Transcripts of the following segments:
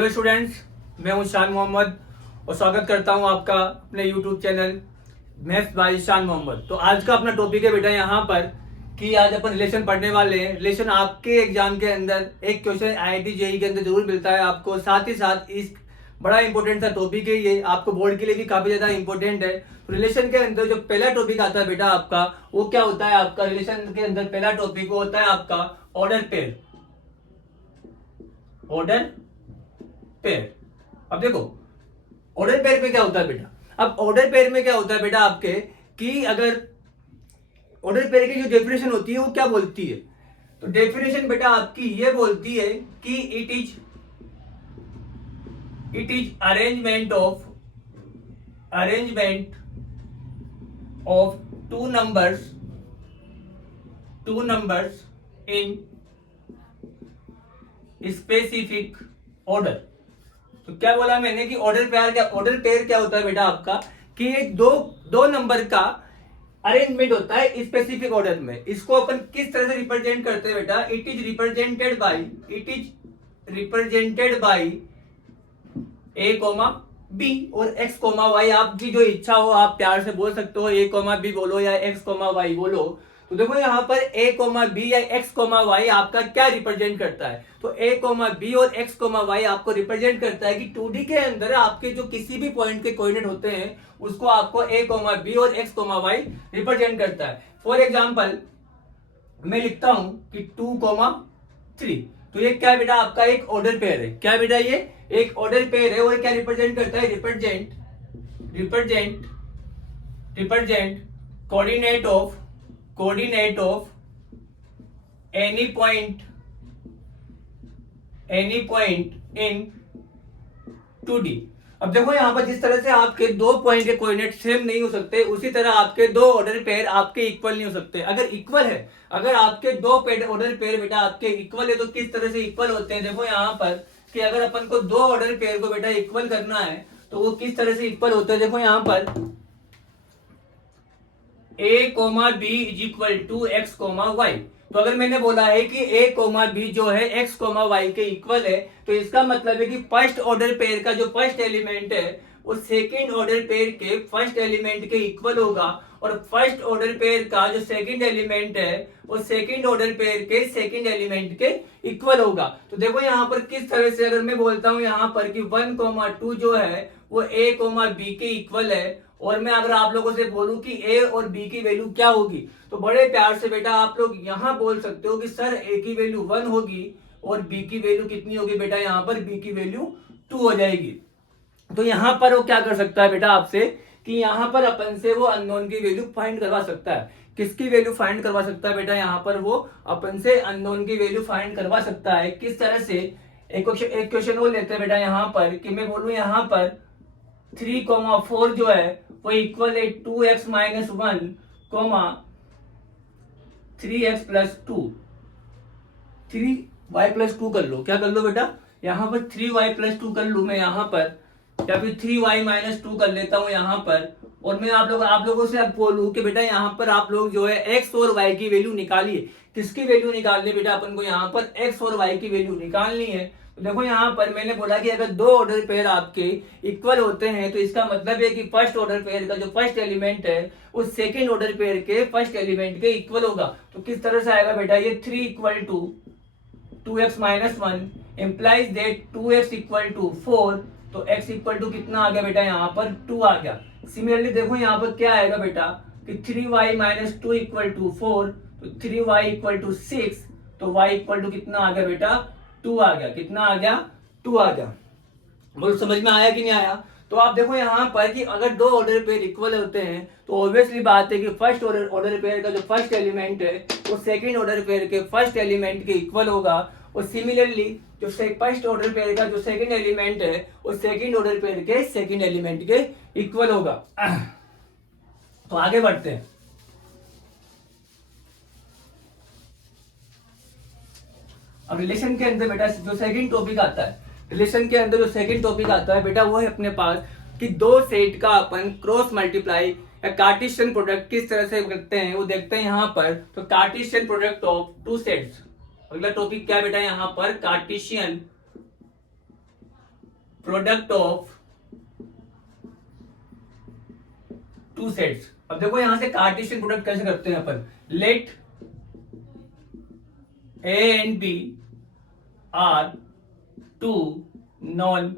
Hello students, मैं हूं शान मोहम्मद और स्वागत करता हूं आपका अपने यूट्यूब चैनल मैथ्स बाय शान मोहम्मद। तो आज का अपना टॉपिक है बेटा यहाँ पर कि आज अपन रिलेशन पढ़ने वाले हैं। रिलेशन आपके एग्जाम के अंदर एक क्वेश्चन आईआईटी जेईई के अंदर जरूर मिलता है आपको। साथ ही साथ इस बड़ा इंपॉर्टेंट सा टॉपिक है, ये आपको बोर्ड के लिए भी काफी ज्यादा इंपॉर्टेंट है। तो रिलेशन के अंदर जो पहला टॉपिक आता है बेटा आपका, वो क्या होता है? आपका रिलेशन के अंदर पहला टॉपिक वो होता है आपका ऑर्डर पेयर। Order pair. अब देखो ऑर्डर पेयर में क्या होता है बेटा, अब ऑर्डर पेयर में क्या होता है बेटा आपके कि अगर ऑर्डर पेयर की जो डेफिनेशन होती है वो क्या बोलती है, तो डेफिनेशन बेटा आपकी ये बोलती है कि it is arrangement of two numbers in specific order. तो क्या बोला मैंने कि ऑर्डर पेयर क्या होता है बेटा आपका कि एक दो नंबर का अरेंजमेंट होता है स्पेसिफिक ऑर्डर में। इसको अपन किस तरह से रिप्रेजेंट करते हैं बेटा? It is represented by A comma B और एक्स कोमा वाई। आपकी जो इच्छा हो आप प्यार से बोल सकते हो, ए कोमा बी बोलो या एक्स कोमा वाई बोलो। तो देखो यहाँ पर ए कोमा बी या एक्स कोमा वाई आपका क्या रिप्रेजेंट करता है? तो ए कोमा बी और एक्स कोमा वाई आपको रिप्रेजेंट करता है कि 2D के अंदर आपके जो किसी भी पॉइंट के कोऑर्डिनेट होते हैं उसको आपको ए कोमा बी और एक्स कोमा वाई रिप्रेजेंट करता है। फॉर एग्जाम्पल मैं लिखता हूं कि 2,3। तो ये क्या बेटा आपका एक ऑर्डर पेयर है। क्या बेटा ये एक ऑर्डर पेयर है और क्या रिप्रेजेंट करता है? Represent coordinate of any point in 2D। अब देखो यहाँ पर जिस तरह से आपके दो पॉइंट के कोऑर्डिनेट सेम नहीं हो सकते, उसी तरह आपके दो ऑर्डर पेयर आपके इक्वल नहीं हो सकते। अगर आपके दो ऑर्डर पेयर बेटा आपके इक्वल है तो किस तरह से इक्वल होते हैं? देखो यहाँ पर कि अगर अपन को दो ऑर्डर पेयर को बेटा इक्वल करना है तो वो किस तरह से इक्वल होते हैं? देखो यहाँ पर A comma B is equal to X comma Y. तो अगर मैंने बोला है कि ए कोमा बी जो है एक्स कोमा वाई के इक्वल है, तो इसका मतलब है कि फर्स्ट ऑर्डर पेयर का जो फर्स्ट एलिमेंट है वो सेकंड ऑर्डर पेयर के फर्स्ट एलिमेंट के इक्वल होगा और फर्स्ट ऑर्डर पेयर का जो सेकंड एलिमेंट है वो सेकंड ऑर्डर पेयर के सेकंड एलिमेंट के इक्वल होगा। तो देखो यहाँ पर किस तरह से अगर मैं बोलता हूँ यहाँ पर कि 1,2 जो है वो ए कोमा बी के इक्वल है, और मैं अगर आप लोगों से बोलूं कि ए और बी की वैल्यू क्या होगी, तो बड़े प्यार से बेटा आप लोग यहां बोल सकते हो कि सर ए की वैल्यू 1 होगी और बी की वैल्यू कितनी होगी बेटा? यहां पर बी की वैल्यू 2 हो जाएगी। तो यहां पर वो क्या कर सकता है बेटा आपसे कि यहां पर अपन से वो अननोन की वैल्यू फाइंड करवा सकता है। किसकी वैल्यू फाइंड करवा सकता है बेटा? यहां पर वो अपन से अननोन की वैल्यू फाइंड करवा सकता है। किस तरह से? एक क्वेश्चन वो लेते हैं बेटा यहां पर कि मैं बोलूं यहां पर 3,4 जो है वो इक्वल है 2x minus 1 coma 3x plus 2। 3y plus 2 कर लो। क्या कर लो बेटा? यहां पर 3y प्लस 2 कर लू मैं यहां पर, या फिर 3y माइनस 2 कर लेता हूं यहां पर। और मैं आप लोगों से अब बोलूं कि बेटा यहां पर आप लोग जो है x और y की वैल्यू निकालिए। किसकी वैल्यू निकालनी बेटा? अपन को यहां पर x और y की वैल्यू निकालनी है। तो देखो यहाँ पर मैंने बोला कि अगर दो ऑर्डर पेयर आपके इक्वल होते हैं तो इसका मतलब है कि फर्स्ट ऑर्डर पेयर का जो फर्स्ट एलिमेंट है उस सेकंड ऑर्डर पेयर के फर्स्ट एलिमेंट के इक्वल होगा। तो किस तरह से आएगा बेटा? ये 3 equal to 2x minus 1 implies that 2x equal to 4। तो x इक्वल टू कितना आ गया बेटा? यहाँ पर 2 आ गया। सिमिलरली देखो यहाँ पर क्या आएगा बेटा कि 3y माइनस 2 इक्वल टू 4, तो 3y इक्वल टू 6। तो y इक्वल टू कितना आ गया बेटा? 2 आ गया। कितना आ गया? 2 आ गया। बोलो समझ में आया कि नहीं आया? तो आप देखो यहाँ पर कि अगर दो ऑर्डर पेयर इक्वल होते हैं तो ऑब्वियसली बात है कि फर्स्ट ऑर्डर पेयर का जो फर्स्ट एलिमेंट है वो सेकंड ऑर्डर पेयर के फर्स्ट एलिमेंट के इक्वल होगा, और सिमिलरली जो फर्स्ट ऑर्डर पेयर का जो सेकंड एलिमेंट है वो सेकंड ऑर्डर पेयर के सेकंड एलिमेंट के इक्वल होगा। तो आगे बढ़ते हैं। अब रिलेशन के अंदर बेटा जो सेकंड टॉपिक आता है, रिलेशन के अंदर जो सेकंड टॉपिक आता है बेटा वो है अपने पास कि दो सेट का अपन क्रॉस मल्टीप्लाई या कार्टेशियन प्रोडक्ट किस तरह से करते हैं वो देखते हैं यहाँ पर। तो Cartesian product of two sets, अगला टॉपिक क्या बेटा यहाँ पर? Cartesian product of two sets. अब देखो यहां से कार्टेशियन प्रोडक्ट कैसे करते हैं अपन, let A and B are two non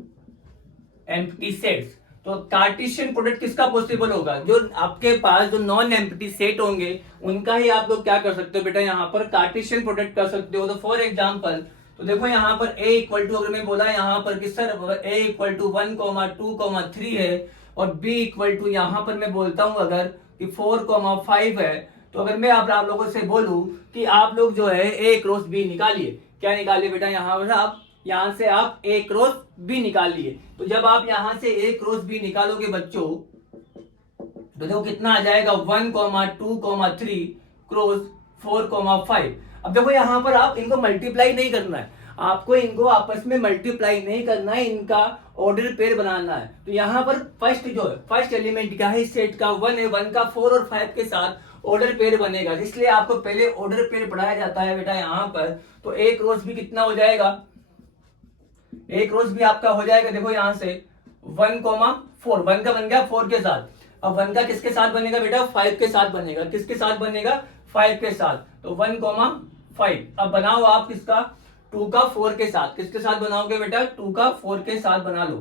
empty sets. तो कार्टेशियन प्रोडक्ट किसका पॉसिबल होगा, जो आपके पास जो नॉन एम्प्टी सेट होंगे उनका ही आप लोग क्या कर सकते हो बेटा, यहाँ पर कार्टेशियन प्रोडक्ट कर सकते हो। तो फॉर एग्जांपल, तो देखो यहाँ पर a इक्वल टू, अगर मैं बोला यहाँ पर कि सर a इक्वल टू 1,2,3 है और b इक्वल टू यहाँ पर मैं बोलता हूं अगर कि 4,5 है, तो अगर मैं आप लोगों से बोलूं कि आप लोग जो है a क्रॉस b निकालिए, क्या निकालिए बेटा, यहाँ पर आप यहां से आप a क्रॉस b निकाल लिए। तो जब आप यहां से a क्रॉस b निकालोगे बच्चों, तो देखो कितना आ जाएगा 1,2,3 क्रॉस 4,5। अब देखो यहां पर आप इनको मल्टीप्लाई नहीं करना है, आपको इनको आपस में मल्टीप्लाई नहीं करना है, इनका ऑर्डर पेयर बनाना है। तो यहाँ पर फर्स्ट जो है, फर्स्ट एलिमेंट क्या है इस सेट का 1 है, 1 का 4 और 5 के साथ ऑर्डर पेयर बनेगा, इसलिए आपको पहले ऑर्डर पेयर पढ़ाया जाता है बेटा यहाँ पर। तो a क्रॉस b कितना हो जाएगा, a क्रॉस b आपका हो जाएगा, देखो यहां से 1,4, 1 का बन गया 4 के साथ। अब 1 का किसके साथ बनेगा बेटा, 5 के साथ बनेगा, किसके साथ बनेगा, 5 के साथ। तो 1,5। अब बनाओ आप किसका, 2 का 4 के साथ, किसके साथ बनाओगे बेटा, 2 का 4 के साथ बना लो,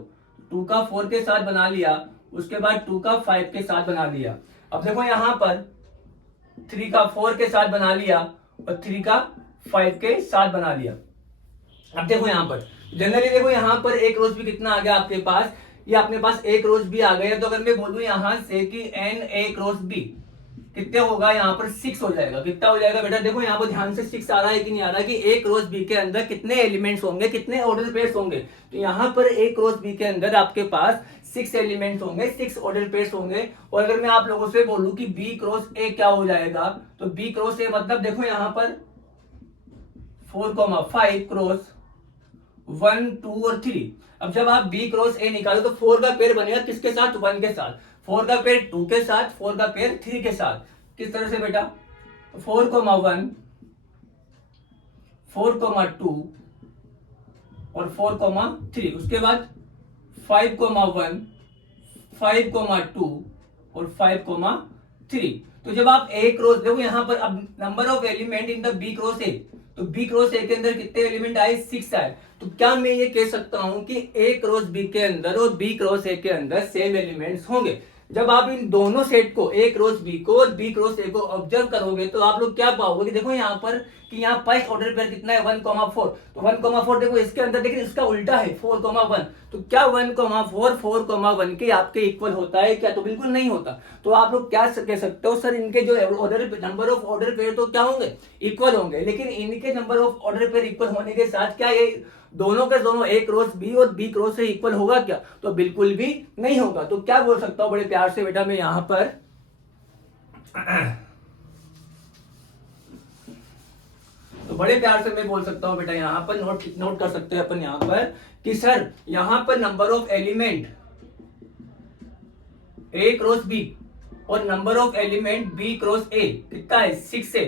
2 का 4 के साथ बना लिया, उसके बाद 2 का 5 के साथ बना लिया। अब देखो यहां पर 3 का 4 के साथ बना लिया और 3 का 5 के साथ बना लिया। अब देखो यहां पर जनरली देखो यहां पर एक रोज भी कितना आ गया आपके पास, ये अपने पास एक रोज भी आ गया। तो अगर मैं बोलूं यहां से कि एन ए क्रॉस बी कितने होगा, यहाँ पर 6 हो जाएगा। कितना हो जाएगा बेटा, देखो यहाँ पर ध्यान से 6 आ रहा है कि नहीं आ रहा, कि एक क्रॉस बी के अंदर कितने एलिमेंट्स होंगे, कितने ऑर्डर पेयर्स होंगे। तो यहाँ पर एक क्रॉस बी के अंदर आपके पास 6 एलिमेंट्स होंगे, 6 ऑर्डर पेयर्स होंगे। और अगर मैं आप लोगों से बोलूं कि बी क्रॉस ए क्या हो जाएगा, तो बी क्रॉस ए मतलब देखो यहाँ पर 4,5 क्रॉस 1, 2 और 3। अब जब आप b क्रॉस a निकालो तो 4 का पेयर बनेगा किसके साथ, 1 के साथ, 4 का पेयर 2 के साथ, 4 का पेयर 3 के साथ। किस तरह से बेटा, 4,1, 4,2 और 4,3, उसके बाद 5,1, 5,2 और 5,3। तो जब आप a क्रॉस, देखो यहां पर अब number of element in the b cross a, तो b क्रॉस a के अंदर कितने एलिमेंट आए, 6 आए। तो क्या मैं ये कह सकता हूं कि a क्रॉस b के अंदर और b क्रॉस a के अंदर सेम एलिमेंट्स होंगे। जब आप इन दोनों सेट को a क्रॉस b को और b क्रॉस a को ऑब्जर्व करोगे तो आप लोग क्या पाओगे कि देखो यहाँ पर कि यहाँ फर्स्ट ऑर्डर पेयर कितना है, 1,4। तो 1,4 देखो इसके अंदर, लेकिन इसका उल्टा है 4,1। तो क्या 1,4 4,1 के आपके इक्वल होता है क्या, तो बिल्कुल नहीं होता। तो आप लोग क्या कह सकते हो, सर इनके जो order number of order pair तो क्या होंगे, इक्वल होंगे, लेकिन इनके number of order pair equal होने के साथ क्या ये दोनों के दोनों a क्रॉस b और b क्रॉस से इक्वल होगा क्या, तो बिल्कुल भी नहीं होगा। तो क्या बोल सकता हूं बड़े प्यार से बेटा मैं यहां पर तो बड़े प्यार से मैं बोल सकता हूं बेटा यहां पर नोट कर सकते हैं अपन यहां पर कि सर यहां पर number of element a cross b और number of element b cross a कितना है, 6 है।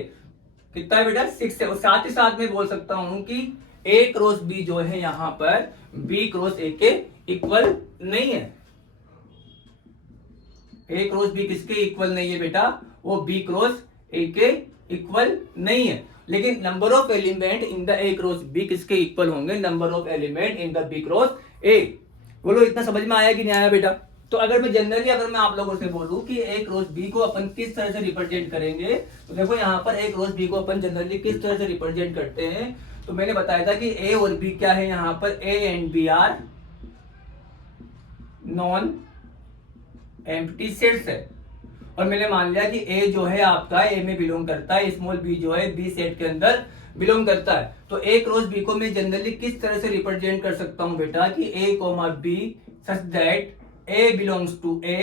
कितना है बेटा, 6 है। और साथ ही साथ मैं बोल सकता हूं कि a क्रॉस b जो है यहां पर b क्रॉस a के इक्वल नहीं है। a क्रॉस b किसके इक्वल नहीं है बेटा, वो b क्रॉस a के इक्वल नहीं है। लेकिन number of element in the a cross b किसके इक्वल होंगे, number of element in the b cross a। बोलो इतना समझ में आया कि नहीं आया बेटा। तो अगर मैं आप लोगों से बोलूं कि a क्रॉस b को अपन किस तरह से रिप्रेजेंट करेंगे, तो देखो यहाँ पर a क्रॉस b को अपन जनरली किस तरह से रिप्रेजेंट करते हैं। तो मैंने बताया था कि a और b क्या है, यहाँ पर a and b are non empty sets है। और मैंने मान लिया कि a जो है आपका a में बिलोंग करता है, स्मॉल b जो है b सेट के अंदर बिलोंग करता है। तो a क्रॉस b को मैं जनरली किस तरह से रिप्रेजेंट कर सकता हूं बेटा कि a comma b such that a belongs to a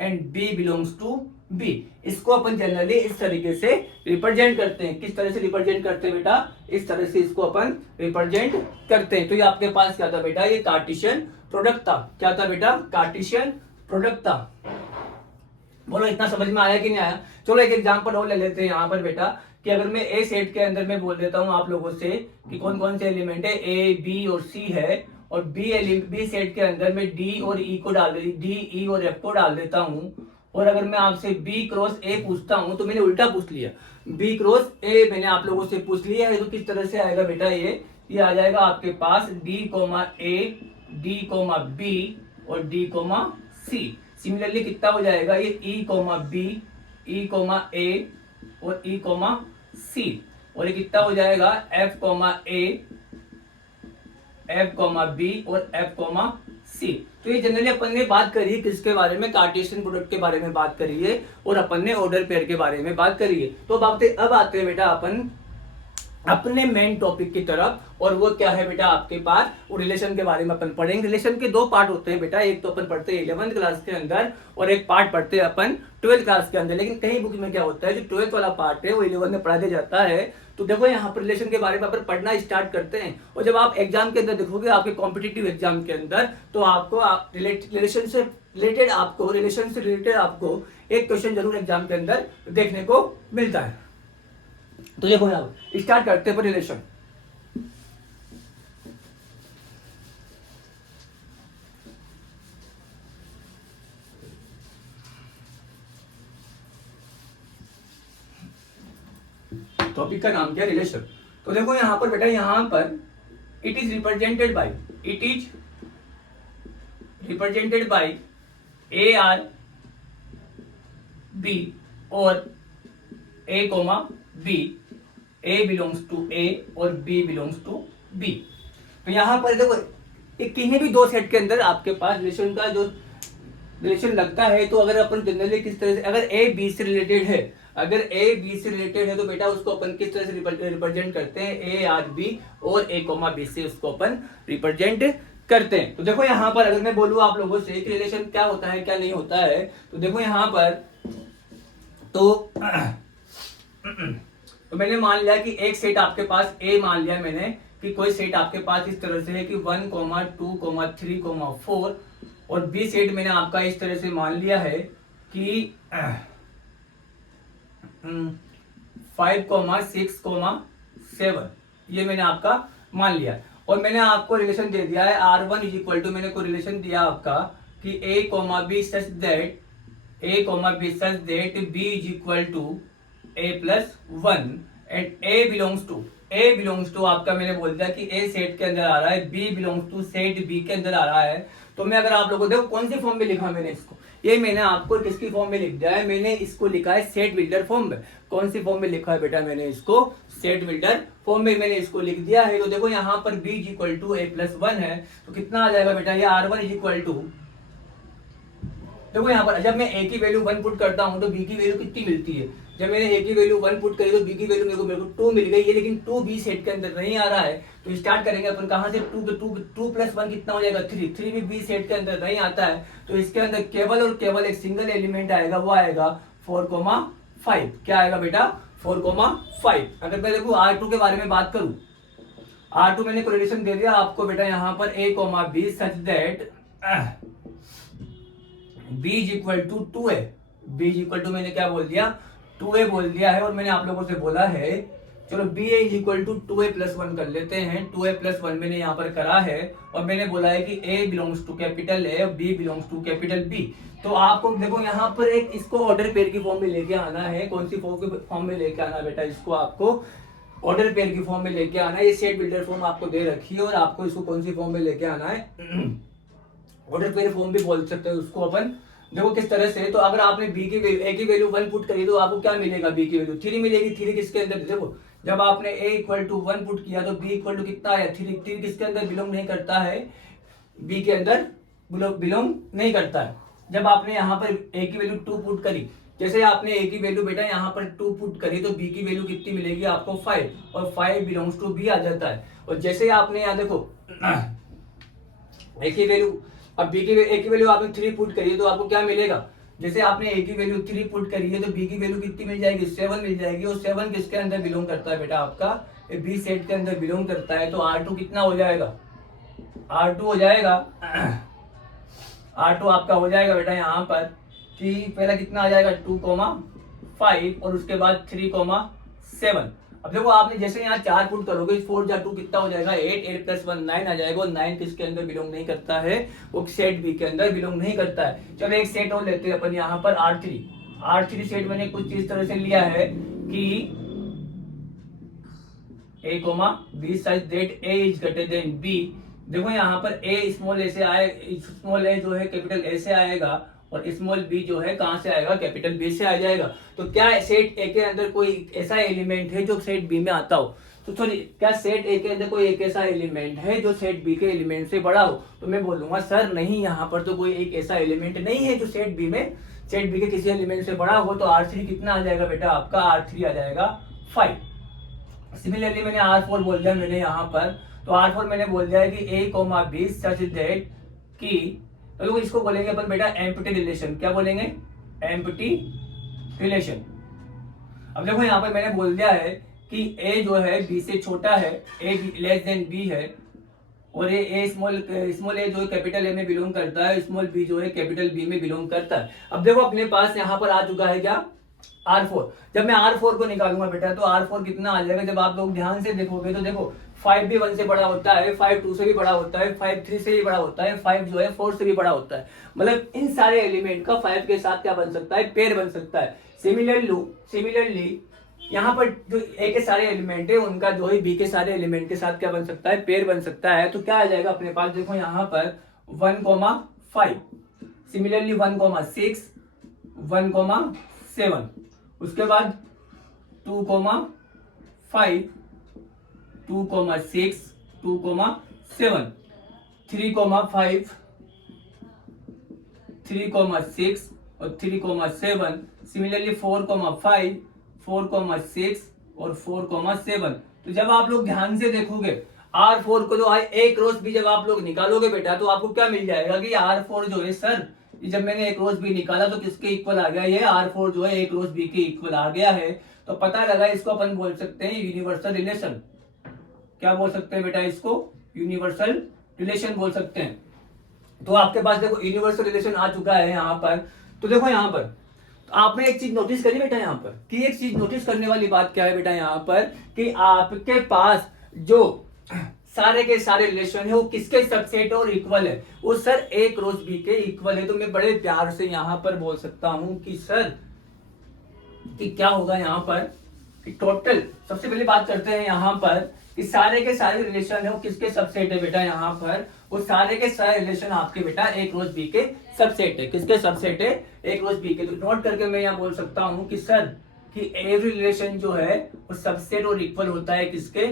and b belongs to b। इसको अपन जनरली इस तरीके से रिप्रेजेंट करते हैं। किस तरह से रिप्रेजेंट करते हैं बेटा, इस तरह से इसको अपन रिप्रेजेंट करते हैं। तो ये आपके पास क्या था बेटा, ये कार्टेशियन प्रोडक्ट था। क्या था बेटा, कार्टेशियन प्रोडक्ट था। बोलो इतना समझ में आया कि नहीं आया। चलो एक एग्जांपल और ले लेते हैं यहाँ पर बेटा कि अगर मैं ए सेट के अंदर मैं बोल देता हूँ आप लोगों से कि कौन कौन से एलिमेंट है, ए बी और सी है, और बी सेट के अंदर मैं डी और ई को डाल डी ई और एफ को डाल देता हूँ। और अगर मैं आपसे बी क्रॉस ए पूछता हूँ तो मैंने उल्टा पूछ लिया, बी क्रॉस ए मैंने आप लोगों से पूछ लिया है, तो किस तरह से आएगा बेटा ये आ जाएगा आपके पास D comma A, D comma B और डी कोमा सी। सिमिलरली कितना हो जाएगा ये E comma B, E comma A और ई कोमा सी। और ये कितना हो जाएगा F comma A, F comma B और एफ कोमा सी। तो ये जनरली अपन ने बात करी किसके बारे में, कार्टेशियन प्रोडक्ट के बारे में बात करी है और अपन ने ऑर्डर पेयर के बारे में बात करी है। तो अब आते हैं बेटा अपन अपने मेन टॉपिक की तरफ, और वो क्या है बेटा आपके पास वो रिलेशन के बारे में अपन पढ़ेंगे। रिलेशन के दो पार्ट होते हैं बेटा, एक तो अपन पढ़ते हैं 11th क्लास के अंदर और एक पार्ट पढ़ते हैं अपन 12th क्लास के अंदर। लेकिन कई बुक में क्या होता है जो 12th वाला पार्ट है वो 11 में पढ़ा दिया जाता है। तो देखो यहाँ पर रिलेशन के बारे में अपन पढ़ना स्टार्ट करते हैं, और जब आप एग्जाम के अंदर देखोगे आपके कॉम्पिटिटिव एग्जाम के अंदर, तो आपको रिलेशन से रिलेटेड आपको एक क्वेश्चन जरूर एग्जाम के अंदर देखने को मिलता है। तो देखो यहाँ स्टार्ट करते हैं रिलेशन। टॉपिक का नाम क्या है, रिलेशन। तो देखो यहां पर बेटा, यहां पर it is represented by A R B और A comma B, A belongs to A और बी बिलोंग्स टू बी। तो यहां पर देखो किन्हीं भी दो सेट के अंदर आपके पास रिलेशन का जो रिलेशन लगता है, तो अगर अपन जनरली किस तरह से, अगर ए बी से रिलेटेड है, तो बेटा उसको अपन किस तरह से रिप्रेजेंट करते हैं, ए आर बी और ए कोमा बी से उसको अपन रिप्रेजेंट करते हैं। तो देखो यहाँ पर अगर मैं बोलूँ आप लोगों से रिलेशन क्या होता है क्या नहीं होता है, तो देखो यहाँ पर तो मैंने मान लिया कि एक सेट आपके पास ए, मान लिया मैंने कि कोई सेट आपके पास इस तरह से है कि 1, 2, 3, 4, और बी सेट मैंने आपका इस तरह से मान लिया है कि 5, 6, 7, ये मैंने आपका मान लिया। और मैंने आपको रिलेशन दे दिया है R1 इज इक्वल टू, मैंने को रिलेशन दिया आपका कि A, B such that B is equal to A+1 and A belongs to आपका मैंने बोल दिया कि A सेट के अंदर आ रहा है, B belongs to set B के अंदर आ रहा है। तो मैं अगर आप लोगों को देखो कौन सी फॉर्म में लिखा मैंने इसको, ये मैंने आपको किसकी फॉर्म में लिख दिया है, मैंने इसको लिखा है सेट बिल्डर फॉर्म में। कौन सी फॉर्म में लिखा है बेटा, मैंने इसको सेट बिल्डर फॉर्म में मैंने इसको लिख दिया है। तो देखो यहाँ पर B is equal to A+1 है, तो कितना आ जाएगा बेटा, ये R1 इज इक्वल टू, देखो यहाँ पर जब मैं A की वैल्यू 1 पुट करता हूँ तो B की वैल्यू कितनी मिलती है, जब मैंने A की वैल्यू 1 पुट करी तो B की वैल्यू मेरे को 2 मिल गई है। लेकिन 2 B सेट के अंदर नहीं आ रहा है, तो स्टार्ट करेंगे अपन कहाँ से, 2 + 1 कितना हो जाएगा 3 भी B सेट के अंदर नहीं आता है, तो इसके अंदर केवल एक सिंगल एलिमेंट आएगा, वो आएगा 4,5। क्या आएगा बेटा, 4,5। अगर मैं देखूँ R2 के बारे में बात करूँ, R2 मैंने कोरिलेशन दे दिया आपको बेटा यहाँ पर A, B such that B is equal to 2A। B is equal to मैंने क्या बोल दिया, 2A बोल दिया है। और मैंने आप लोगों से बोला है, चलो B is equal to 2A+1 कर लेते हैं। 2A+1 मैंने यहाँ पर करा है, और मैंने बोला है कि A belongs to capital A और B belongs to capital B। तो आपको देखो यहाँ पर एक इसको ऑर्डर पेयर की फॉर्म में लेके आना है। कौन सी फॉर्म में लेके आना है बेटा, इसको आपको ऑर्डर पेयर की फॉर्म में लेके आना है। ये सेट बिल्डर फॉर्म आपको दे रखी है, और आपको इसको कौन सी फॉर्म में लेके आना है, ऑर्डर पेयर फॉर्म भी बोल सकते हैं उसको अपन। देखो किस तरह से, तो अगर आपने A की वैल्यू 1 पुट करी तो आपको क्या मिलेगा, B की वैल्यू 3 मिलेगी। 3 किसके अंदर, देखो जब आपने A इक्वल टू 1 पुट किया तो B इक्वल टू कितना आया, 3 किसके अंदर बिलोंग नहीं करता है, B के अंदर बिलोंग नहीं करता है। जब आपने यहाँ पर A की वैल्यू 2 पुट करी, जैसे आपने A की वैल्यू बेटा यहाँ पर 2 पुट करी तो B की वैल्यू कितनी मिलेगी आपको 5, और 5 बिलोंग्स टू B आ जाता है। और जैसे आपने यहाँ देखो A की वैल्यू, अब A की वैल्यू आपने 3 पुट करी है तो आपको क्या मिलेगा, जैसे आपने A की वैल्यू 3 पुट करी है तो B की वैल्यू कितनी मिल जाएगी, 7 मिल जाएगी। और 7 किसके अंदर बिलोंग करता है बेटा, आपका B सेट के अंदर बिलोंग करता है। तो R2 कितना हो जाएगा, R2 हो जाएगा R2 आपका हो जाएगा बेटा यहाँ पर कि पहला कितना आ जाएगा 2,5 और उसके बाद 3,7। अब देखो आपने जैसे यहाँ 4 पुट करोगे, 4 जा 2 कितना हो जाएगा 8, 8 + 1 9 आ जाएगा, और 9 किसके अंदर बिलोंग नहीं करता है, वो सेट बी के अंदर बिलोंग नहीं करता है। चलो एक सेट और लेते हैं अपन यहाँ पर R3 सेट मैंने कुछ इस तरह से लिया है कि A, B such that A is greater than B। देखो यहाँ पर A स्मॉल ए से आए, स्मॉल ए जो है कैपिटल ए से आएगा, और स्मॉल बी जो है कहां से आएगा, कैपिटल बी से आ जाएगा। तो क्या सेट ए के अंदर कोई ऐसा एलिमेंट है जो सेट बी में आता हो? तो सॉरी, क्या सेट ए के अंदर कोई एक ऐसा एलिमेंट है जो सेट बी के एलिमेंट से बड़ा हो? तो मैं बोलूंगा सर नहीं, यहाँ पर तो कोई एक ऐसा एलिमेंट नहीं है जो सेट बी के किसी एलिमेंट से बड़ा हो। तो R3 कितना आ जाएगा बेटा आपका? R3 आ जाएगा 5। सिमिलरली मैंने R4 बोल दिया मैंने यहाँ पर, तो R4 मैंने बोल दिया है कि A, B सच दैट कि, तो इसको बोलेंगे अपन बेटा एम्प्टी रिलेशन। क्या बोलेंगे? Empty relation. अब देखो यहाँ पर मैंने बोल दिया है कि A जो है B से छोटा है, A लेस देन B है, और ये स्मॉल ए जो है कैपिटल ए में बिलोंग करता है, स्मॉल बी जो है कैपिटल बी में बिलोंग करता है। अब देखो अपने पास यहाँ पर आ चुका है क्या? R4। जब मैं R4 को निकालूंगा बेटा तो R4 कितना आ जाएगा? जब आप लोग ध्यान से देखोगे तो देखो 5 भी 1 से बड़ा होता है, 5 2 से भी बड़ा होता है, 5 3 से भी बड़ा होता है, 5 जो है 4 से भी बड़ा होता है। मतलब इन सारे एलिमेंट का 5 के साथ क्या बन सकता है? पेयर बन सकता है। सिमिलरली यहाँ पर जो ए के सारे एलिमेंट है उनका जो है बी के सारे एलिमेंट के साथ क्या बन सकता है? पेयर बन सकता है। तो क्या आ जाएगा अपने पास? देखो यहाँ पर 1, 5, सिमिलरली 1, 6, 1, 7, उसके बाद 2, 5, 2, 6, 2, 7, 3, 5, 3, 6 और 3, 7, सिमिलरली 4, 5, 4, 6 और 4, 7। तो जब आप लोग ध्यान से देखोगे R4 को जो है A क्रॉस B जब आप लोग निकालोगे बेटा तो आपको क्या मिल जाएगा कि R4 जो है सर, जब मैंने A क्रॉस B निकाला तो किसके इक्वल आ गया? ये R4 जो है A क्रॉस B के इक्वल आ गया है। तो पता लगा, इसको अपन बोल सकते हैं यूनिवर्सल रिलेशन। क्या बोल सकते हैं बेटा? इसको यूनिवर्सल रिलेशन बोल सकते हैं। तो आपके पास देखो यूनिवर्सल रिलेशन आ चुका है यहाँ पर। तो देखो यहाँ पर तो आपने एक चीज नोटिस करी बेटा यहाँ पर, कि एक चीज नोटिस करने वाली बात क्या है बेटा यहाँ पर, कि आपके पास जो सारे के सारे रिलेशन है वो किसके सबसेट और इक्वल है? वो सर A क्रॉस B के इक्वल है। तो मैं बड़े प्यार से यहाँ पर बोल सकता हूं कि सर कि क्या होगा यहाँ पर कि टोटल, सबसे पहले बात करते हैं यहाँ पर कि सारे के सारे रिलेशन है वो किसके सबसेट है बेटा? यहाँ पर वो सारे के सारे रिलेशन आपके बेटा A क्रॉस B के सबसेट है। किसके सबसेट है? A क्रॉस B के। तो नोट करके मैं यहाँ बोल सकता हूँ कि सर कि एवरी रिलेशन जो है वो सबसेट और इक्वल होता है किसके?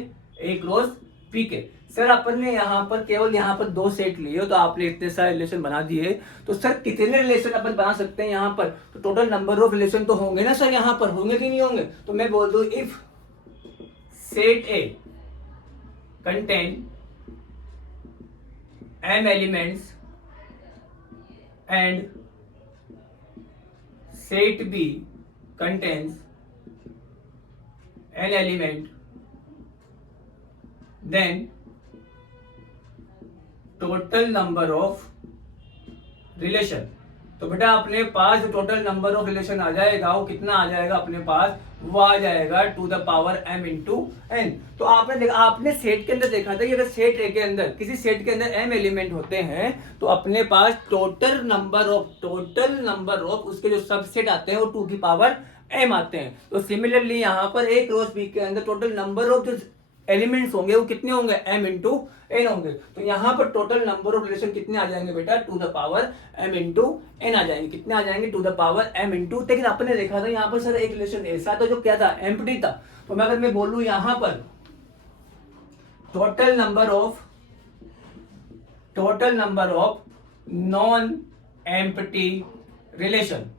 A क्रॉस B के। सर अपन ने यहाँ पर केवल यहाँ पर 2 सेट लिए तो आपने इतने सारे रिलेशन बना दिए, तो सर कितने रिलेशन अपन बना सकते हैं यहाँ पर? तो टोटल नंबर ऑफ रिलेशन तो होंगे ना सर, यहाँ पर होंगे कि नहीं होंगे? तो मैं बोल दूं if set A contain m elements and set B contains n element, then total number of relation. तो बेटा अपने पास जो टोटल नंबर ऑफ रिलेशन आ जाएगा वो कितना आ जाएगा अपने पास? वो आ जाएगा to the power m into n। तो आपने देखा, आपने सेट के अंदर देखा था कि अगर सेट ए के अंदर, किसी सेट के अंदर m एलिमेंट होते हैं तो अपने पास टोटल नंबर ऑफ उसके जो सबसेट आते हैं वो 2 की पावर m आते हैं। तो सिमिलरली यहाँ पर A क्रॉस B के अंदर टोटल नंबर ऑफ जो एलिमेंट्स होंगे वो कितने होंगे? m इंटू n होंगे। तो यहाँ पर टोटल नंबर ऑफ रिलेशन कितने आ जाएंगे बेटा? To the power m into n आ जाएंगे। कितने आ जाएंगे? To the power m into. लेकिन आपने देखा था यहाँ पर सर एक रिलेशन ऐसा था जो क्या था? एम्प्टी था। तो मैं अगर मैं बोलूं यहाँ पर total number of non empty relation,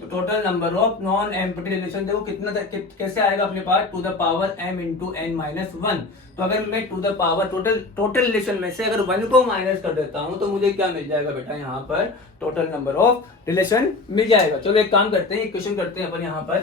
तो total number of non empty relation देखो कितना कैसे आएगा अपने पास? Two the power m into n minus 1। तो अगर मैं two the power total relation में से अगर 1 को माइनस कर देता हूं तो मुझे क्या मिल जाएगा बेटा? यहाँ पर टोटल नंबर ऑफ रिलेशन मिल जाएगा। चलो एक काम करते हैं, एक क्वेश्चन करते हैं अपन यहाँ पर।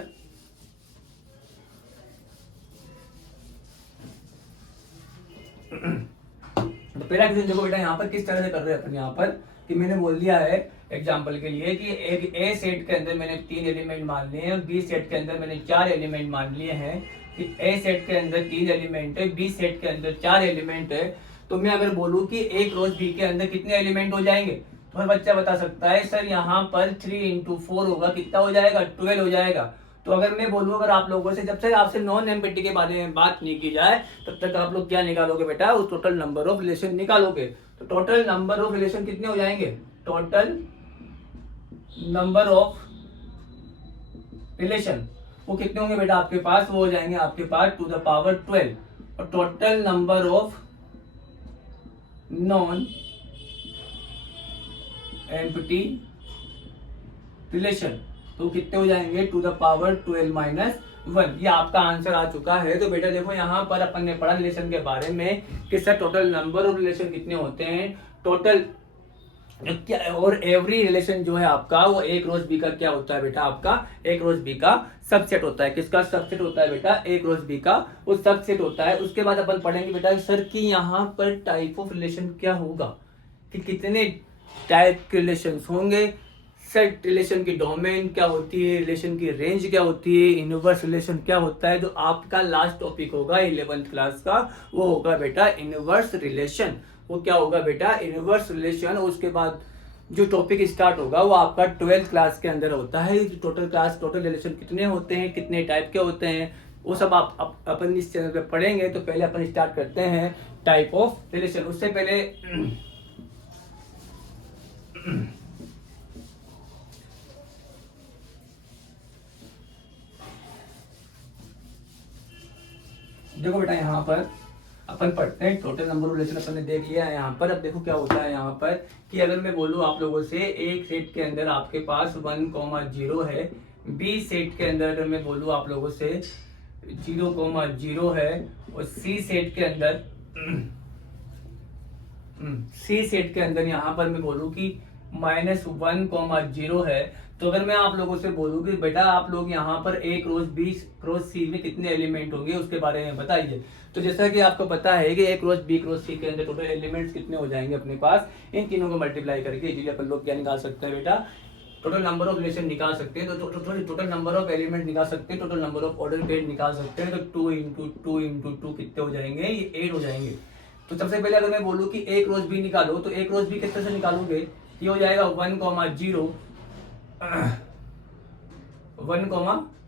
तो पहला क्वेश्चन देखो बेटा यहाँ पर किस तरह से कर रहे हैं अपन यहाँ पर, कि मैंने बोल दिया है एग्जाम्पल के लिए कि एक ए सेट के अंदर मैंने 3 एलिमेंट मान लिए हैं, बी सेट के अंदर मैंने 4 एलिमेंट मान लिए हैं। कि ए सेट के अंदर 3 एलिमेंट है, बी सेट के अंदर 4 एलिमेंट है, तो मैं अगर बोलूँ कि एक रोज बी के अंदर कितने एलिमेंट हो जाएंगे, तो हर बच्चा बता सकता है सर यहाँ पर 3 इंटू 4 होगा, कितना हो जाएगा, 12 हो जाएगा। तो अगर मैं बोलूँ, अगर आप लोगों से, जब से आपसे नॉन एम्पटी के बारे में बात नहीं की जाए, तब तक आप लोग क्या निकालोगे बेटा, उस टोटल नंबर ऑफ रिलेशन निकालोगे। तो टोटल नंबर ऑफ रिलेशन कितने हो जाएंगे, टोटल नंबर ऑफ रिलेशन वो कितने होंगे बेटा आपके पास, वो हो जाएंगे आपके पास टू द पावर 12। और total number of non empty relation तो कितने हो जाएंगे, टू द पावर 12 माइनस 1। ये आपका आंसर आ चुका है। तो बेटा देखो यहाँ पर अपन ने पढ़ा रिलेशन के बारे में कि sir total number of relation कितने होते हैं, टोटल क्या, और एवरी रिलेशन जो है आपका वो एक रोज बी का क्या होता है बेटा, आपका एक रोज बी का सबसेट होता है। किसका सबसेट होता है बेटा, एक रोज बी का वो सबसेट होता है। उसके बाद अपन पढ़ेंगे बेटा सर कि यहाँ पर टाइप ऑफ रिलेशन क्या होगा, कि कितने टाइप के रिलेशन होंगे, सेट रिलेशन की डोमेन क्या होती है, रिलेशन की रेंज क्या होती है, इनवर्स रिलेशन क्या होता है। जो आपका लास्ट टॉपिक होगा 11th क्लास का वो होगा बेटा इनवर्स रिलेशन। वो क्या होगा बेटा, इनवर्स रिलेशन। उसके बाद जो टॉपिक स्टार्ट होगा वो आपका 12th क्लास के अंदर होता है। टोटल रिलेशन कितने होते हैं, कितने टाइप के होते हैं, वो सब आप अपन इस चैनल पे पढ़ेंगे। तो पहले अपन स्टार्ट करते हैं टाइप ऑफ रिलेशन। उससे पहले देखो बेटा यहाँ पर अपन पढ़ते हैं टोटल नंबर ऑफ रिलेशन, अपन ने देख लिया है यहाँ पर। अब देखो क्या होता है यहाँ पर कि अगर मैं बोलूँ आप लोगों से एक सेट के अंदर आपके पास 1,0 है, बी सेट के अंदर अगर मैं बोलूँ आप लोगों से 0,0 है, और सी सेट के अंदर यहाँ पर मैं बोलूँ कि -1,0 है, तो अगर मैं आप लोगों से बोलूँ कि बेटा आप लोग यहाँ पर एक रोज बी क्रॉस सी में कितने एलिमेंट होंगे उसके बारे में बताइए। तो जैसा कि आपको पता है कि एक रोज बी क्रॉस सी के अंदर टोटल एलिमेंट्स कितने हो जाएंगे अपने पास, इन तीनों को मल्टीप्लाई करके इजीली अपन लोग क्या निकाल सकते हैं बेटा, टोटल नंबर ऑफ रिलेशन निकाल सकते हैं। तो टोटल नंबर ऑफ एलिमेंट निकाल सकते हैं, total number of order pair निकाल सकते हैं। तो 2 इंटू 2 इंटू 2 कितने हो जाएंगे, ये 8 हो जाएंगे। तो सबसे पहले अगर मैं बोलूँ कि एक रोज बी निकालो, तो एक रोज बी किस तरह से निकालोगे, ये हो जाएगा 1,0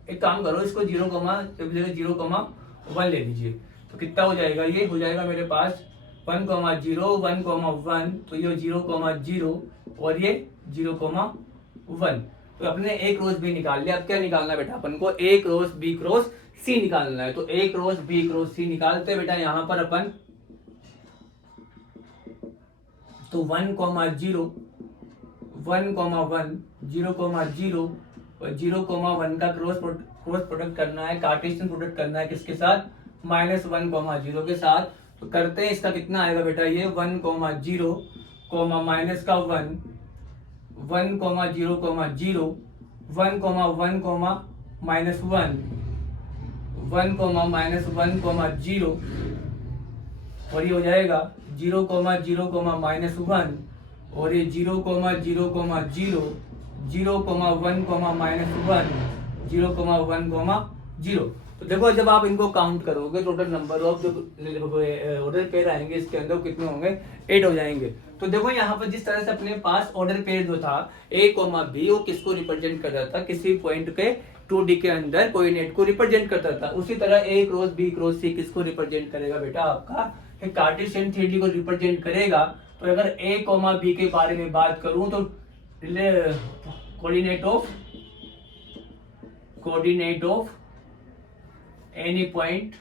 एक काम करो इसको 0,1 ले लीजिए। तो कितना हो जाएगा, ये हो जाएगा मेरे पास 1,0 1,1, तो ये 0,0 और ये 0,1। तो अपने एक रोज बी निकाल लिया। अब क्या निकालना है बेटा, अपन को एक रोज बी क्रॉस सी निकालना है। तो एक रोज बी क्रॉस सी निकालते हैं बेटा यहाँ पर अपन। तो 1,0 1,1 0,0 और 0,1 का क्रॉस प्रोडक्ट करना है, कार्टेशियन प्रोडक्ट करना है किसके साथ, -1,0 के साथ। तो करते हैं, इसका कितना आएगा बेटा, ये 1,0 माइनस का 1 1,0,0 1,1 -1 1 -1,0 और ये हो जाएगा 0,0 -1 और ये 0,0 0,1 0,1,0। तो देखो जब आप इनको काउंट करोगे टोटल नंबर ऑफ जो ऑर्डर पेयर आएंगे इसके अंदर कितने होंगे, 8 हो जाएंगे। तो देखो यहाँ पर जिस तरह से अपने पास ऑर्डर पेयर जो था ए कॉमा बी, वो किसको रिप्रेजेंट करता था, किसी पॉइंट के 2D के अंदर कोऑर्डिनेट को रिप्रेजेंट करता था। उसी तरह ए क्रॉस बी क्रॉस सी किसको रिप्रेजेंट करेगा बेटा, आपका कार्टेशियन 3D को रिप्रेजेंट करेगा। तो अगर ए कॉमा बी के बारे में बात करूं तो coordinate of any point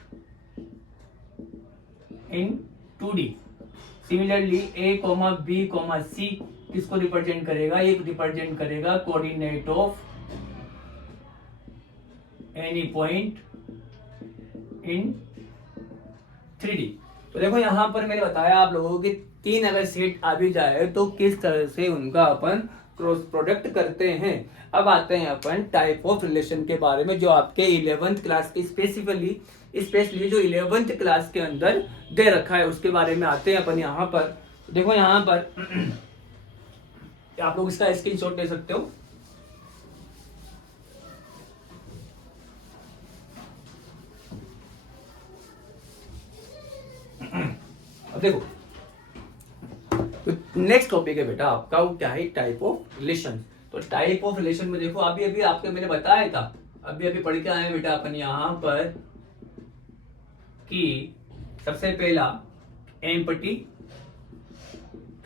in 2D। Similarly A comma B comma C किसको रिप्रेजेंट करेगा, ये रिप्रेजेंट करेगा coordinate of any point in 3D। तो देखो यहाँ पर मैंने बताया आप लोगों को 3 अगर सेट आ भी जाए तो किस तरह से उनका अपन क्रॉस प्रोडक्ट करते हैं। अब आते हैं अपन टाइप ऑफ रिलेशन के बारे में, जो आपके 11th क्लास की स्पेशली जो 11th क्लास के अंदर दे रखा है उसके बारे में आते हैं अपन यहाँ पर। देखो यहाँ पर आप लोग इसका स्क्रीनशॉट ले सकते हो। अब देखो नेक्स्ट टॉपिक है बेटा आपका, वो क्या है, टाइप ऑफ रिलेशन। तो टाइप ऑफ रिलेशन में देखो अभी अभी आपके मैंने बताया था, अभी अभी पढ़ के आए बेटा अपन यहाँ पर कि सबसे पहला एम्प्टी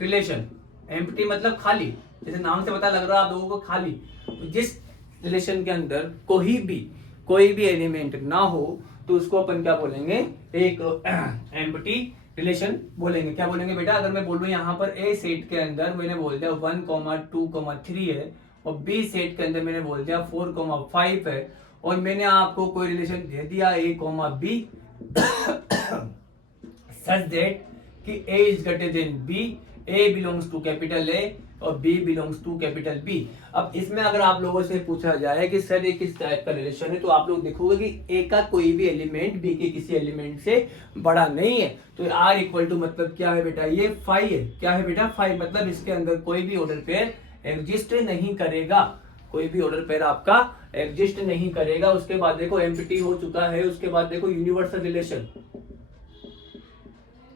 रिलेशन। एम्प्टी मतलब खाली, जैसे नाम से पता लग रहा है आप लोगों को खाली। तो जिस रिलेशन के अंदर कोई भी एलिमेंट ना हो तो उसको अपन क्या बोलेंगे, एक एम्प्टी रिलेशन बोलेंगे। क्या बोलेंगे बेटा, अगर मैं बोलूं यहाँ पर ए सेट के अंदर मैंने बोल दिया 1, 2, 3 है, और बी सेट के अंदर मैंने बोल दिया 4, 5 है, और मैंने आपको कोई रिलेशन दे दिया ए, बी सच दैट कि A is greater than B, A belongs to capital A और B belongs to capital B. अब इसमें अगर आप लोगों से पूछा जाए कि सर ये किस टाइप का रिलेशन है, तो आप लोग देखोगे कि ए का कोई भी एलिमेंट बी के किसी एलिमेंट से बड़ा नहीं है। तो आर इक्वल टू मतलब क्या है बेटा, ये 5 है। क्या है बेटा, 5 मतलब इसके अंदर कोई भी ऑर्डर पेयर एग्जिस्ट नहीं करेगा, कोई भी ऑर्डर पेयर आपका एग्जिस्ट नहीं करेगा। उसके बाद देखो एम्प्टी हो चुका है, उसके बाद देखो यूनिवर्सल रिलेशन।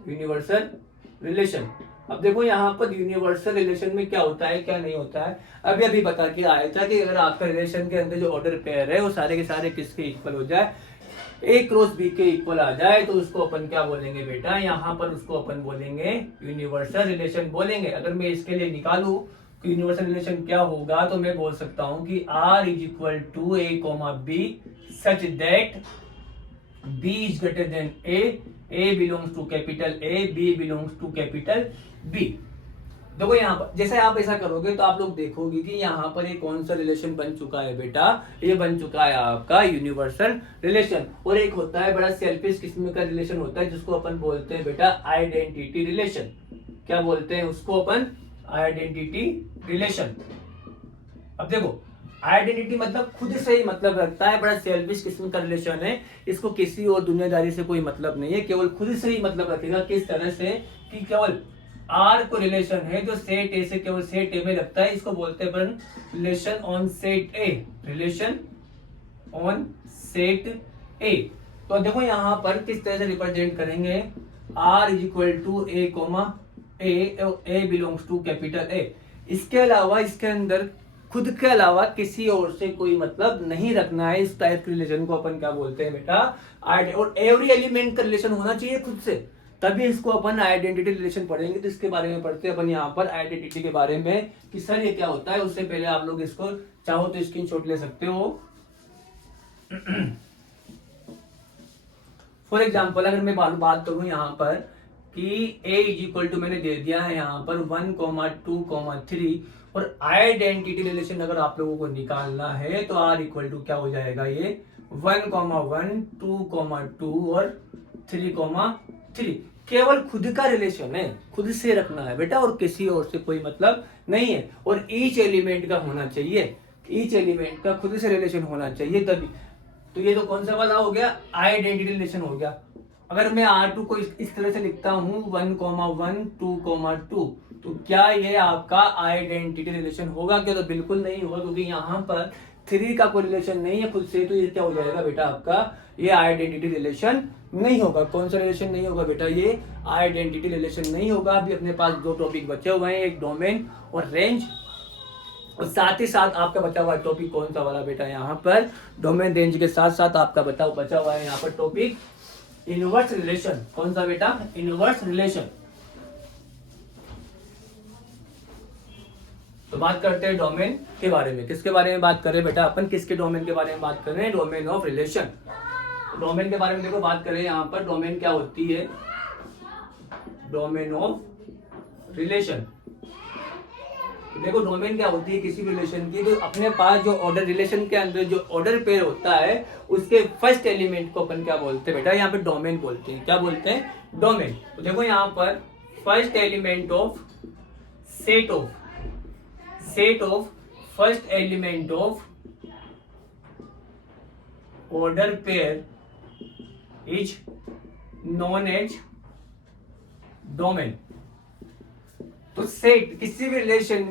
यूनिवर्सल रिलेशन, अब देखो यहाँ पर यूनिवर्सल रिलेशन में क्या होता है क्या नहीं होता है, अभी अभी बता के आया था कि अगर आपका रिलेशन के अंदर जो ऑर्डर पेयर है वो सारे के सारे किसके इक्वल हो जाए, ए क्रॉस बी के इक्वल आ जाए, तो उसको अपन क्या बोलेंगे बेटा, यहाँ पर उसको अपन बोलेंगे यूनिवर्सल रिलेशन बोलेंगे। अगर मैं इसके लिए निकालू कि यूनिवर्सल रिलेशन क्या होगा, तो मैं बोल सकता हूं कि R is equal to A comma B such that B is greater than A belongs to capital A, B belongs to capital B। देखो यहाँ पर जैसे आप ऐसा करोगे तो आप लोग देखोगे कि यहाँ पर एक कौन सा रिलेशन बन चुका है बेटा, ये बन चुका है आपका यूनिवर्सल रिलेशन। और एक होता है बड़ा सेल्फिश किस्म का रिलेशन होता है जिसको अपन बोलते हैं बेटा आइडेंटिटी रिलेशन। क्या बोलते हैं उसको अपन, आइडेंटिटी रिलेशन। अब देखो आइडेंटिटी मतलब खुद से ही मतलब रखता है, बड़ा सेल्फिश किस्म का रिलेशन है, इसको किसी और दुनियादारी से कोई मतलब नहीं है, केवल खुद से ही मतलब रखेगा। किस तरह से कि केवल आर को रिलेशन है जो सेट ए से केवल सेट ए में रखता है, इसको बोलते हैं अपन relation on set A, relation on set A. तो देखो यहाँ पर किस तरह से रिप्रेजेंट करेंगे, R is equal to A comma A belongs to capital A. इसके अलावा इसके अंदर खुद के अलावा किसी और से कोई मतलब नहीं रखना है। इस टाइप के रिलेशन को अपन क्या बोलते हैं बेटा, और एवरी एलिमेंट का रिलेशन होना चाहिए खुद से, तभी इसको अपन आइडेंटिटी रिलेशन पढ़ेंगे। तो इसके बारे में पढ़ते हैं अपन यहाँ पर आइडेंटिटी के बारे में कि सर ये क्या होता है। उससे पहले आप लोग इसको चाहो तो स्क्रीनशॉट ले सकते हो। फॉर एग्जाम्पल अगर मैं बात करूं यहाँ पर कि a इज इक्वल टू मैंने दे दिया है यहाँ पर 1, 2, 3, और आइडेंटिटी रिलेशन अगर आप लोगों को निकालना है तो r इक्वल टू क्या हो जाएगा, ये 1, 1, 2, 2 और 3, केवल खुद का रिलेशन है, खुद से रखना है बेटा, और किसी और से कोई मतलब नहीं है। और ईच एलिमेंट का होना चाहिए, ईच एलिमेंट का खुद से रिलेशन होना चाहिए तभी। तो ये तो कौन सा वाला हो गया, आइडेंटिटी रिलेशन हो गया। अगर मैं R2 को इस तरह से लिखता हूं 1, 1, 2, 2, तो क्या ये आपका आइडेंटिटी रिलेशन होगा क्या, तो बिल्कुल नहीं होगा, क्योंकि यहाँ पर 3 का कोई रिलेशन नहीं है खुद से। तो ये क्या हो जाएगा बेटा आपका, ये आइडेंटिटी रिलेशन नहीं होगा। कौन सा रिलेशन नहीं होगा बेटा, ये आइडेंटिटी रिलेशन नहीं होगा। अभी अपने पास 2 टॉपिक बचे हुए हैं, एक डोमेन और रेंज, और साथ ही साथ आपका बचा हुआ टॉपिक कौन सा वाला बेटा, यहाँ पर डोमेन रेंज के साथ साथ आपका बचा हुआ है यहाँ पर टॉपिक इनवर्स रिलेशन। कौन सा बेटा, इनवर्स रिलेशन। तो बात करते हैं डोमेन के बारे में। किसके बारे में बात कर रहे हैं बेटा अपन, किसके डोमेन के बारे में बात कर रहे हैं, डोमेन ऑफ रिलेशन। डोमेन के बारे में देखो बात करें यहाँ पर, डोमेन क्या होती है, डोमेन ऑफ रिलेशन। देखो डोमेन क्या होती है किसी रिलेशन की, तो अपने पास जो ऑर्डर रिलेशन के अंदर जो ऑर्डर पेयर होता है उसके फर्स्ट एलिमेंट को अपन क्या बोलते हैं बेटा, यहाँ पे डोमेन बोलते हैं। क्या बोलते हैं, डोमेन। तो देखो यहाँ पर first element of set of first element of order pair is known as domain. तो सेट किसी भी रिलेशन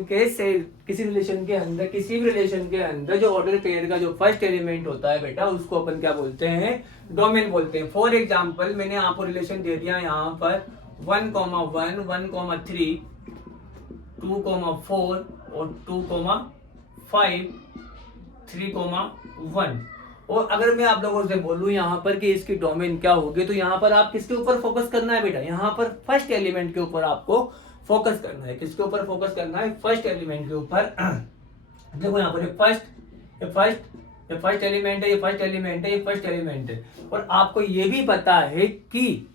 के अंदर जो ऑर्डर पेयर का जो फर्स्ट एलिमेंट होता है बेटा, उसको अपन क्या बोलते हैं, डोमेन बोलते हैं। फॉर एग्जांपल मैंने आपको रिलेशन दे दिया यहाँ पर 1,1, 1,3, 2,4 और 2,5, 3,1। और अगर मैं आप लोगों से बोलूं यहाँ पर कि इसकी डोमेन क्या होगी, तो यहाँ पर आप किसके ऊपर फोकस करना है बेटा, यहाँ पर फर्स्ट एलिमेंट के ऊपर आपको फोकस करना है। किसके ऊपर फोकस करना है, फर्स्ट एलिमेंट के ऊपर। देखो यहाँ पर ये फर्स्ट एलिमेंट है, ये फर्स्ट एलिमेंट है, ये फर्स्ट एलिमेंट है। और आपको ये भी पता है कि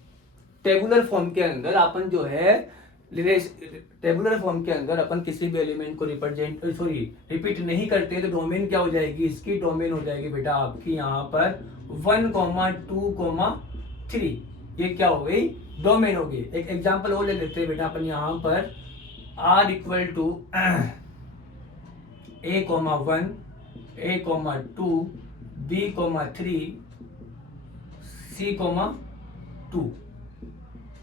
टेबुलर फॉर्म के अंदर अपन जो है टेबुलर फॉर्म के अंदर अपन किसी भी एलिमेंट को रिपीट नहीं करते, तो डोमेन क्या हो जाएगी, इसकी डोमेन हो जाएगी बेटा आपकी यहाँ पर 1, 2, 3। ये क्या हो गई, डोमेन हो गई। एक एग्जांपल और ले लेते हैं बेटा अपन यहाँ पर, r equal to a,1, a,2, b,3, c,2।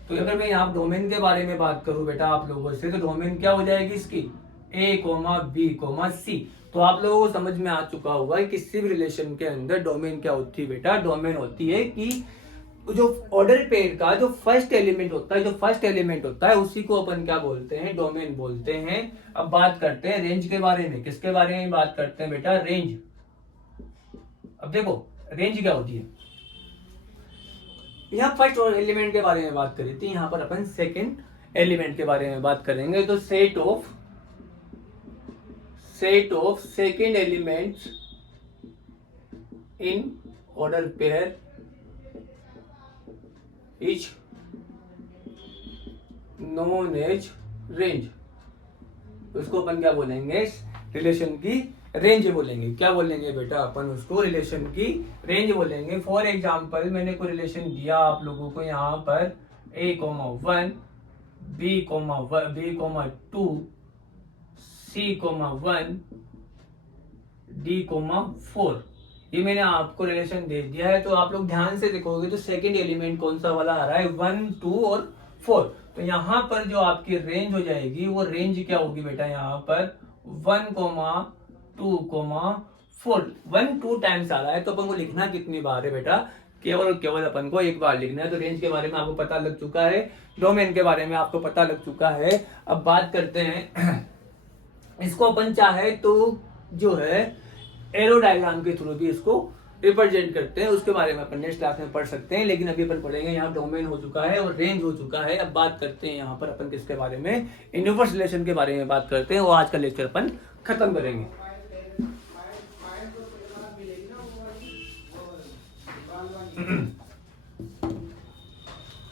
तो अगर मैं यहाँ डोमेन के बारे में बात करूं बेटा आप लोगों से, तो डोमेन क्या हो जाएगी इसकी, a, b, c। तो आप लोगों को समझ में आ चुका होगा कि किसी भी रिलेशन के अंदर डोमेन क्या होती है बेटा, डोमेन होती है कि जो ऑर्डर पेयर का जो फर्स्ट एलिमेंट होता है उसी को अपन क्या बोलते हैं, डोमेन बोलते हैं। अब बात करते हैं रेंज के बारे में। किसके बारे में बात करते हैं बेटा, रेंज। अब देखो रेंज क्या होती है, यहाँ फर्स्ट एलिमेंट के बारे में बात करी थी, यहाँ पर अपन सेकंड एलिमेंट के बारे में बात करेंगे। तो set of second elements in order pair is known as range. उसको अपन क्या बोलेंगे, रिलेशन की रेंज बोलेंगे। क्या बोलेंगे बेटा अपन उसको, रिलेशन की रेंज बोलेंगे। फॉर एग्जांपल मैंने कोई रिलेशन दिया आप लोगों को यहाँ पर a,1, b,2, c,1, d,4। ये मैंने आपको रिलेशन दे दिया है। तो आप लोग ध्यान से देखोगे तो सेकंड एलिमेंट कौन सा वाला आ रहा है, 1, 2 और 4। तो यहाँ पर जो आपकी रेंज हो जाएगी वो रेंज क्या होगी बेटा, यहाँ पर 1, 2, 4। 1, 2 टाइम्स आ रहा है, तो अपन को लिखना कितनी बार है बेटा, केवल अपन को एक बार लिखना है। तो रेंज के बारे में आपको पता लग चुका है, डोमेन के बारे में आपको पता लग चुका है। अब बात करते हैं इसको अपन चाहे तो जो है एरो डायग्राम के थ्रू भी इसको रिप्रेजेंट करते हैं, उसके बारे में अपन नेक्स्ट क्लास में पढ़ सकते हैं। लेकिन अभी अपन पढ़ेंगे, यहाँ डोमेन हो चुका है और रेंज हो चुका है। अब बात करते हैं यहाँ पर अपन किसके बारे में, इनवर्स रिलेशन के बारे में बात करते हैं। और आज का लेक्चर अपन खत्म करेंगे।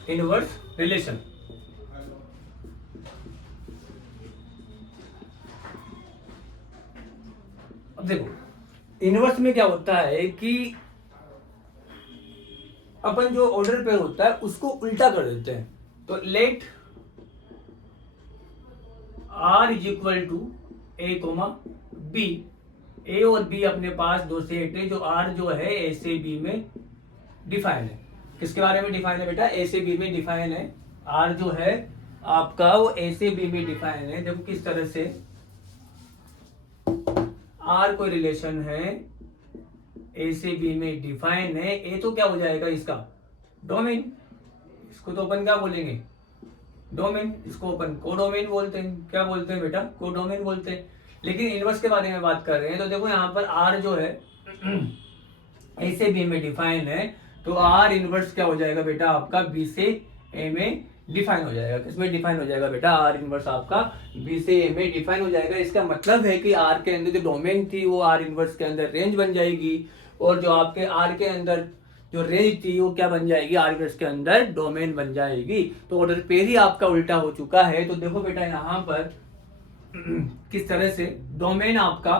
इनवर्स रिलेशन, अब देखो इनवर्स में क्या होता है कि अपन जो ऑर्डर पेयर होता है उसको उल्टा कर देते हैं। तो let r is equal to a, b। a और b अपने पास दो सेट है, जो r जो है a से b में डिफाइन है। किसके बारे में डिफाइन है बेटा, a से b में डिफाइन है। r जो है आपका वो a से b में डिफाइन है। देखो किस तरह से r कोई रिलेशन है a से b में डिफाइन है। a तो क्या हो जाएगा इसका डोमेन, इसको तो अपन क्या बोलेंगे, डोमेन। इसको अपन कोडोमेन बोलते हैं। क्या बोलते हैं बेटा, कोडोमेन बोलते हैं। लेकिन इनवर्स के बारे में बात कर रहे हैं, तो देखो यहाँ पर r जो है a से b में डिफाइन है, तो r इनवर्स क्या हो जाएगा बेटा आपका b से a में डिफाइन हो जाएगा। किसमें डिफाइन हो जाएगा बेटा, r इनवर्स आपका b से a में डिफाइन हो जाएगा। इसका मतलब है कि r के अंदर जो डोमेन थी वो r इनवर्स के अंदर रेंज बन जाएगी, और जो आपके r के अंदर जो रेंज थी वो क्या बन जाएगी, r इनवर्स के अंदर डोमेन बन जाएगी। तो ऑर्डर पेयर ही आपका उल्टा हो चुका है। तो देखो बेटा यहाँ पर किस तरह से डोमेन आपका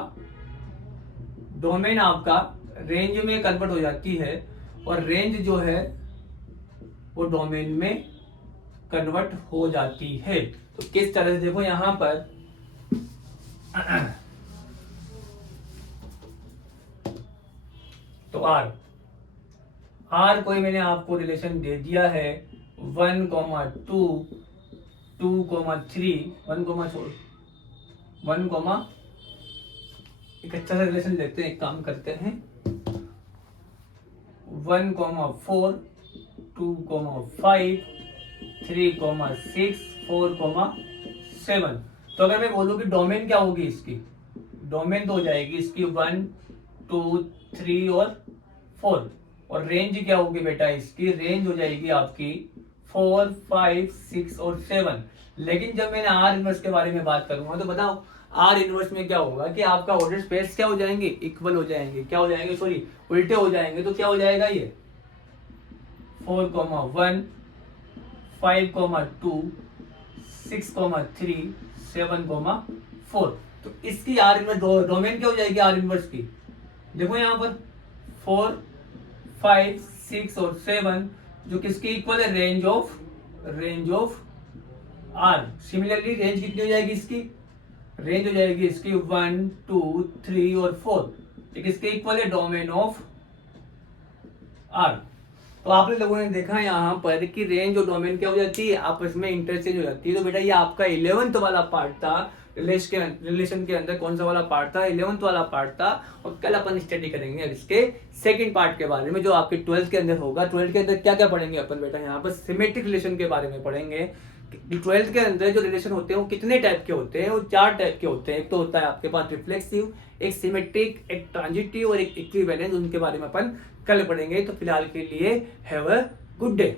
रेंज में कन्वर्ट हो जाती है, और रेंज जो है वो डोमेन में कन्वर्ट हो जाती है। तो किस तरह से देखो यहाँ पर तो R कोई मैंने आपको रिलेशन दे दिया है 1, 2, 2, 3, 1, एक अच्छा सा रिलेशन लेते हैं, एक काम करते हैं 1, 4, 2, 5, 3,6, 4,7। तो अगर मैं बोलूँ कि डोमेन क्या होगी इसकी, डोमेन तो हो जाएगी इसकी 1, 2, 3 और 4। और रेंज क्या होगी बेटा इसकी, रेंज हो जाएगी आपकी 4, 5, 6 और 7। लेकिन जब मैंने आर इनवर्स के बारे में बात करूंगा तो बताओ आर इनवर्स में क्या होगा कि आपका ऑर्डर स्पेस क्या हो जाएंगे, इक्वल हो जाएंगे, क्या हो जाएंगे, सॉरी उल्टे हो जाएंगे। तो क्या हो जाएगा ये 4,1, 5,2, 6,3, 7,4। तो इसकी आर इनवर्स डोमेन क्या हो जाएगी आर इनवर्स की, देखो यहाँ पर 4, 5, 6 और 7 जो किसकी इक्वल है, range of R. Similarly range कितनी हो जाएगी इसकी, रेंज हो जाएगी इसकी 1, 2, 3 और 4। ये किसके इक्वल है, डोमेन ऑफ आर। तो आप लोगों ने देखा यहाँ पर कि रेंज और डोमेन क्या हो जाती है, आपस में इंटरचेंज हो जाती है। तो बेटा ये आपका 11th वाला पार्ट था, रिलेशन के अंदर कौन सा वाला पार्ट था, 11th वाला पार्ट था। और कल अपन स्टडी करेंगे इसके सेकंड पार्ट के बारे में जो आपके 12th के अंदर होगा। 12th के अंदर क्या क्या पढ़ेंगे अपन बेटा, यहाँ पर सिमेट्रिक रिलेशन के बारे में पढ़ेंगे। 12th के अंदर जो रिलेशन होते हैं वो कितने टाइप के होते हैं, वो 4 टाइप के होते हैं। एक तो होता है आपके पास रिफ्लेक्सिव, एक सिमेट्रिक, एक ट्रांजिटिव और एक इक्विवेलेंस। उनके बारे में अपन कल पढ़ेंगे। तो फिलहाल के लिए हैव अ गुड डे।